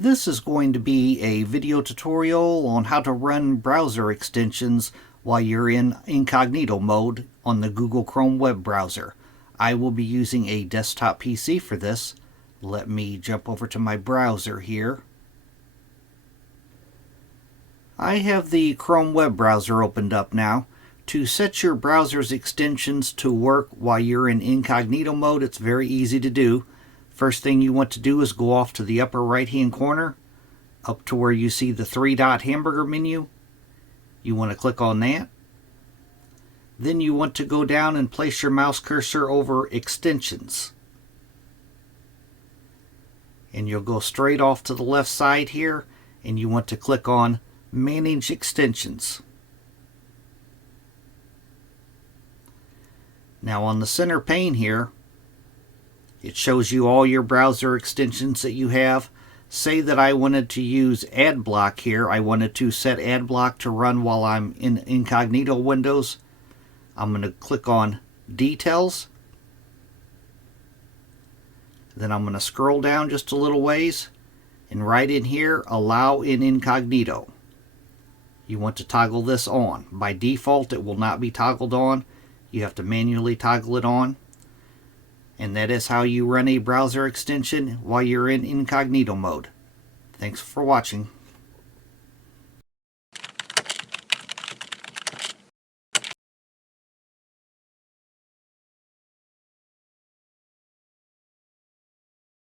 This is going to be a video tutorial on how to run browser extensions while you're in incognito mode on the Google Chrome web browser. I will be using a desktop PC for this. Let me jump over to my browser here. I have the Chrome web browser opened up now. To set your browser's extensions to work while you're in incognito mode, it's very easy to do. First thing you want to do is go off to the upper right hand corner, up to where you see the 3-dot hamburger menu. You want to click on that. Then you want to go down and place your mouse cursor over extensions. And you'll go straight off to the left side here, and you want to click on Manage Extensions. Now on the center pane here, it shows you all your browser extensions that you have. Say that I wanted to use AdBlock here. I wanted to set AdBlock to run while I'm in incognito windows. I'm going to click on Details. Then I'm going to scroll down just a little ways, and right in here, Allow in Incognito. You want to toggle this on. By default, it will not be toggled on. You have to manually toggle it on. And that is how you run a browser extension while you're in incognito mode. Thanks for watching.